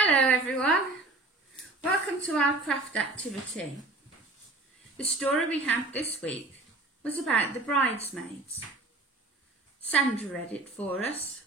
Hello everyone, welcome to our craft activity. The story we had this week was about the bridesmaids. Sandra read it for us.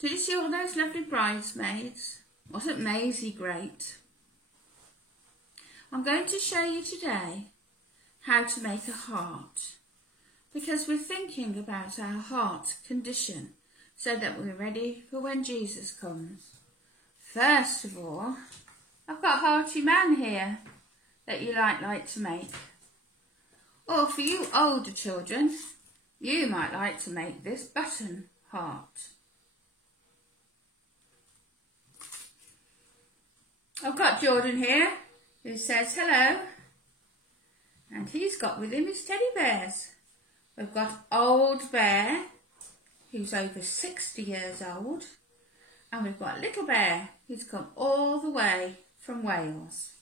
Did you see all those lovely bridesmaids? Wasn't Maisie great? I'm going to show you today how to make a heart, because we're thinking about our heart condition so that we're ready for when Jesus comes. First of all, I've got Hearty Man here that you like to make. Or for you older children, you might like to make this button heart. I've got Jordan here who says hello, and he's got with him his teddy bears. We've got Old Bear, who's over 60 years old, and we've got Little Bear, who's come all the way from Wales.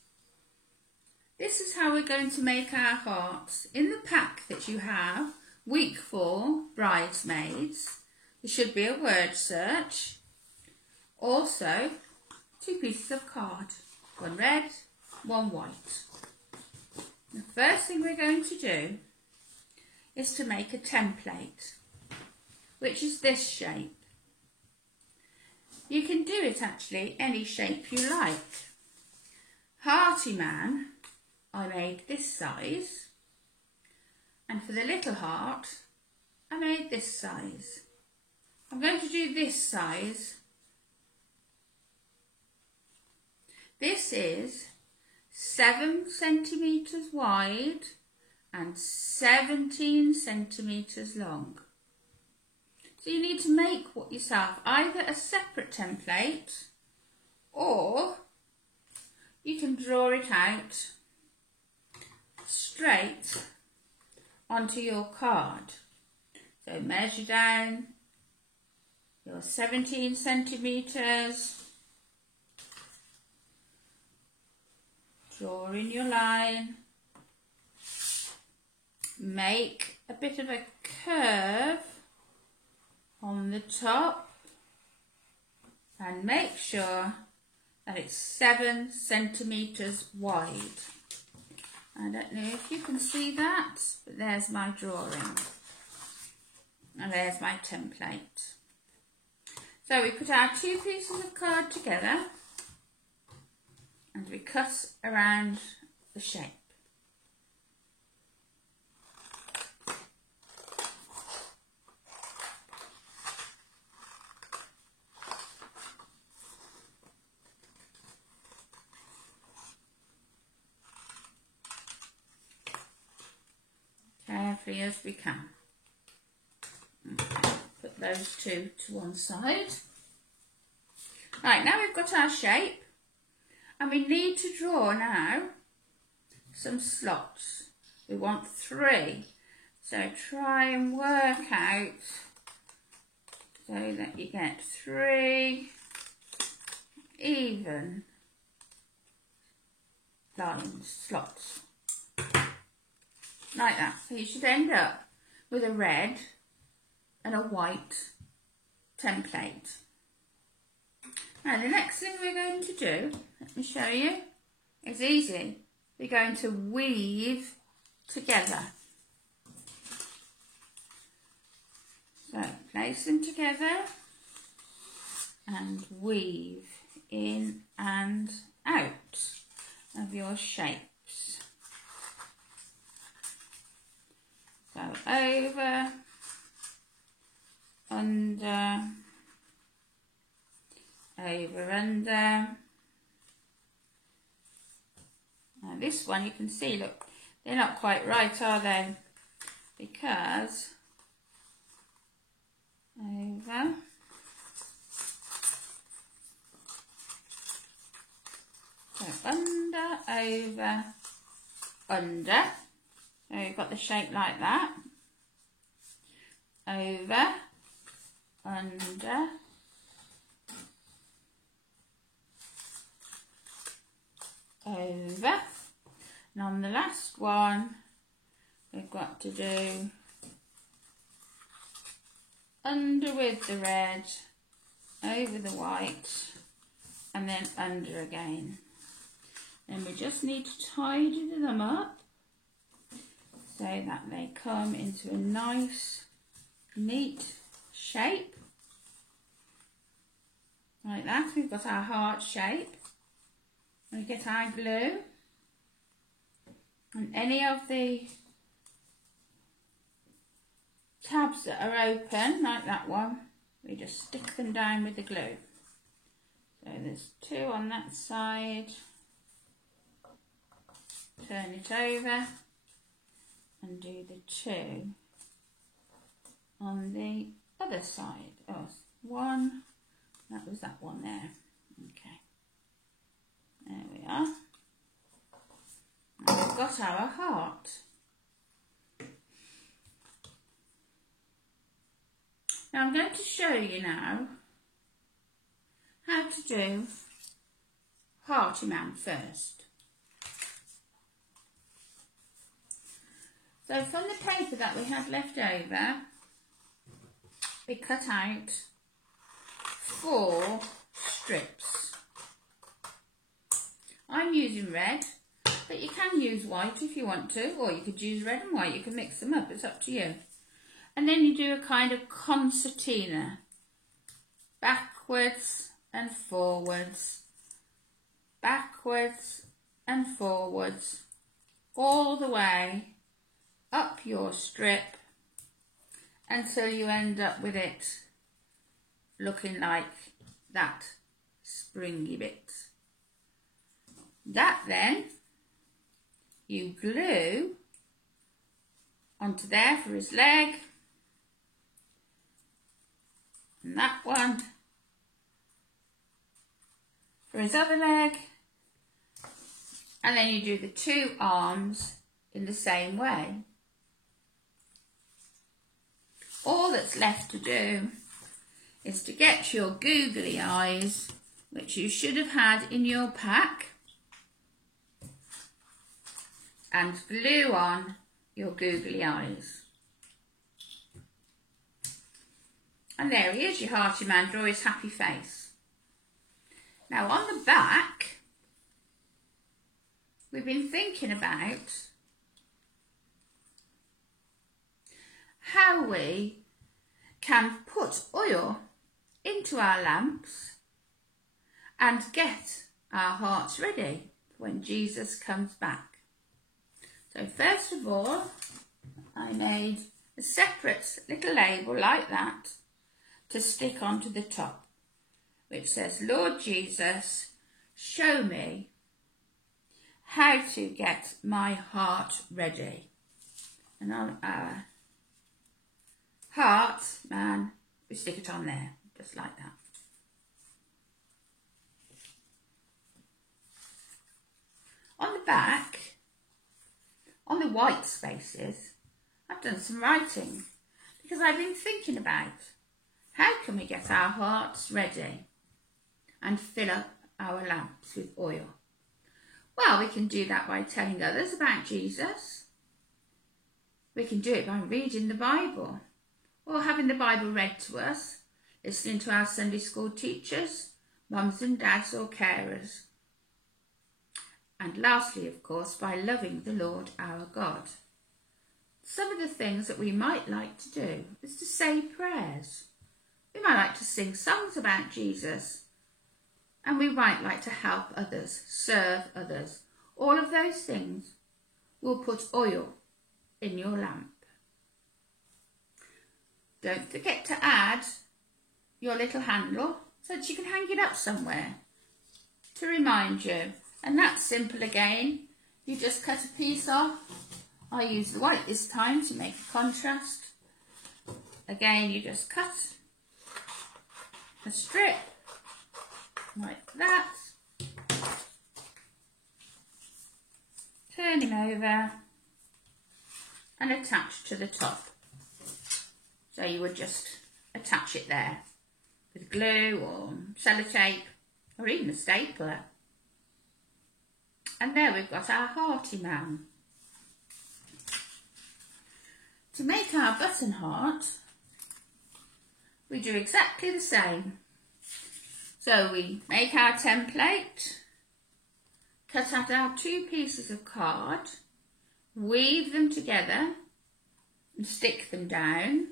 This is how we're going to make our hearts. In the pack that you have, week 4, bridesmaids, there should be a word search. Also, 2 pieces of card, one red, one white. The first thing we're going to do is to make a template, which is this shape. You can do it actually any shape you like. Hearty Man, I made this size, and for the little heart, I made this size. I'm going to do this size. This is 7 centimetres wide and 17 centimetres long. So you need to make yourself either a separate template, or you can draw it out straight onto your card. So measure down your 17 centimetres, draw in your line, make a bit of a curve on the top, and make sure that it's 7 centimetres wide. I don't know if you can see that, but there's my drawing, and there's my template. So we put our 2 pieces of card together and we cut around the shape. Carefully as we can. Okay, put those 2 to one side. Right, now we've got our shape, and we need to draw now some slots. We want 3, so try and work out so that you get 3 even lines, slots. Like that. So you should end up with a red and a white template. Now the next thing we're going to do, let me show you, is easy. We're going to weave together. So place them together and weave in and out of your shapes. So over, under, over, under. Now this one you can see, look, they're not quite right, are they? Because over, so under, over, under. So you've got the shape like that. Over, under, over. And on the last one, we've got to do under with the red, over the white, and then under again. And we just need to tidy them up so that they come into a nice, neat shape. Like that, we've got our heart shape. We get our glue. And any of the tabs that are open, like that one, we just stick them down with the glue. So there's 2 on that side. Turn it over and do the 2 on the other side. Oh, 1, that was that one there. Okay, there we are. And we've got our heart. Now I'm going to show you now how to do Hearty Man first. So from the paper that we had left over, we cut out 4 strips. I'm using red, but you can use white if you want to, or you could use red and white. You can mix them up, it's up to you. And then you do a kind of concertina, backwards and forwards, backwards and forwards, all the way up your strip until you end up with it looking like that springy bit. That then you glue onto there for his leg, and that one for his other leg, and then you do the 2 arms in the same way. All that's left to do is to get your googly eyes, which you should have had in your pack, and glue on your googly eyes. And there he is, your Hearty Man. Draw his happy face. Now on the back, we've been thinking about how we can put oil into our lamps and get our hearts ready when Jesus comes back. So first of all, I made a separate little label like that to stick onto the top, which says, Lord Jesus, show me how to get my heart ready. And on our Heart Man, we stick it on there, just like that. On the back, on the white spaces, I've done some writing because I've been thinking about how can we get our hearts ready and fill up our lamps with oil. Well, we can do that by telling others about Jesus. We can do it by reading the Bible or having the Bible read to us, listening to our Sunday school teachers, mums and dads or carers. And lastly, of course, by loving the Lord our God. Some of the things that we might like to do is to say prayers. We might like to sing songs about Jesus, and we might like to help others, serve others. All of those things will put oil in your lamp. Don't forget to add your little handle so that you can hang it up somewhere to remind you. And that's simple again. You just cut a piece off. I use the white this time to make a contrast. Again, you just cut a strip like that. Turn him over and attach to the top. So you would just attach it there with glue or sellotape or even a stapler. And there we've got our Hearty Man. To make our button heart, we do exactly the same. So we make our template, cut out our 2 pieces of card, weave them together and stick them down,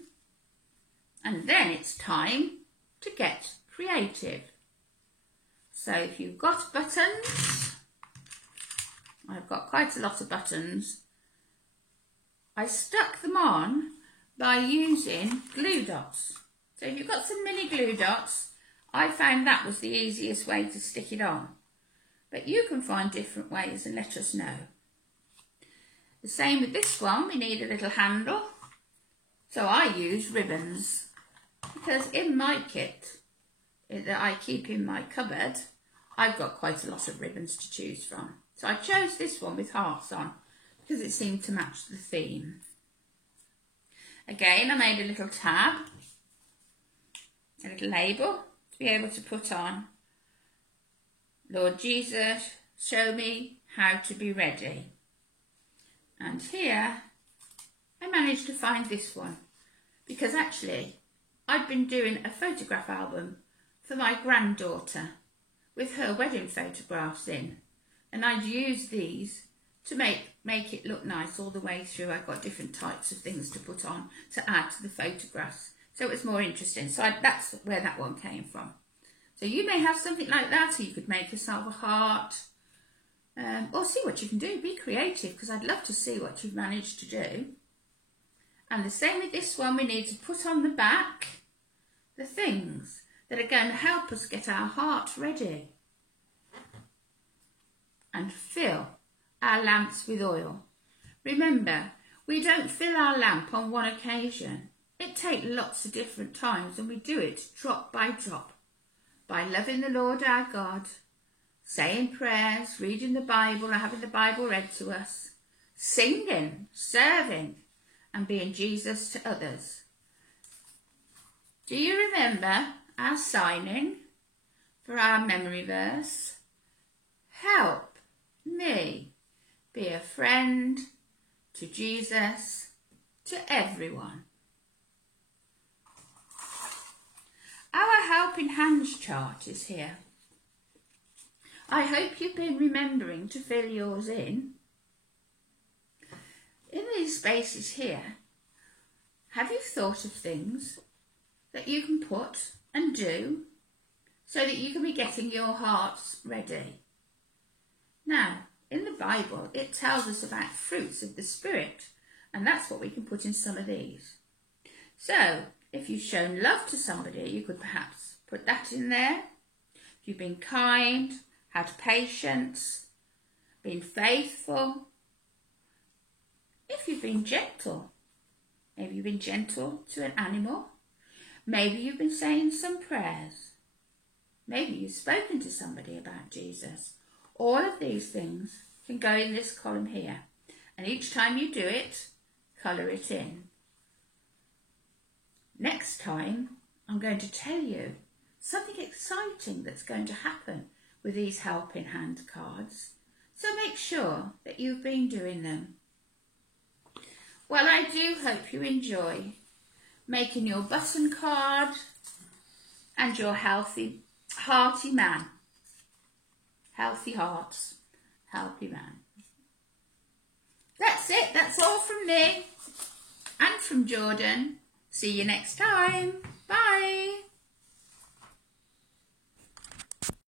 and then it's time to get creative. So if you've got buttons, I've got quite a lot of buttons, I stuck them on by using glue dots. So if you've got some mini glue dots, I found that was the easiest way to stick it on. But you can find different ways and let us know. The same with this one, we need a little handle. So I use ribbons because in my kit that I keep in my cupboard, I've got quite a lot of ribbons to choose from. So I chose this one with hearts on because it seemed to match the theme. Again, I made a little tab, a little label to be able to put on, Lord Jesus, show me how to be ready. And here I managed to find this one because actually I'd been doing a photograph album for my granddaughter with her wedding photographs in, and I'd used these to make it look nice all the way through. I got different types of things to put on to add to the photographs, so it was more interesting. So that's where that one came from. So you may have something like that, or you could make yourself a heart, or see what you can do. Be creative, because I'd love to see what you've managed to do. And the same with this one, we need to put on the back the things that are going to help us get our heart ready and fill our lamps with oil. Remember, we don't fill our lamp on one occasion. It takes lots of different times, and we do it drop by drop, by loving the Lord our God, saying prayers, reading the Bible or having the Bible read to us, singing, serving, and being Jesus to others. Do you remember our signing for our memory verse? Help me be a friend to Jesus, to everyone. Our Helping Hands chart is here. I hope you've been remembering to fill yours in. In these spaces here, have you thought of things that you can put and do so that you can be getting your hearts ready? Now, in the Bible, it tells us about fruits of the Spirit, and that's what we can put in some of these. So, if you've shown love to somebody, you could perhaps put that in there. If you've been kind, had patience, been faithful. If you've been gentle, maybe you've been gentle to an animal. Maybe you've been saying some prayers. Maybe you've spoken to somebody about Jesus. All of these things can go in this column here. And each time you do it, colour it in. Next time, I'm going to tell you something exciting that's going to happen with these Helping Hand cards. So make sure that you've been doing them. Well, I do hope you enjoy making your button card and your hearty man. Healthy hearts, healthy man. That's it. That's all from me and from Jordan. See you next time. Bye.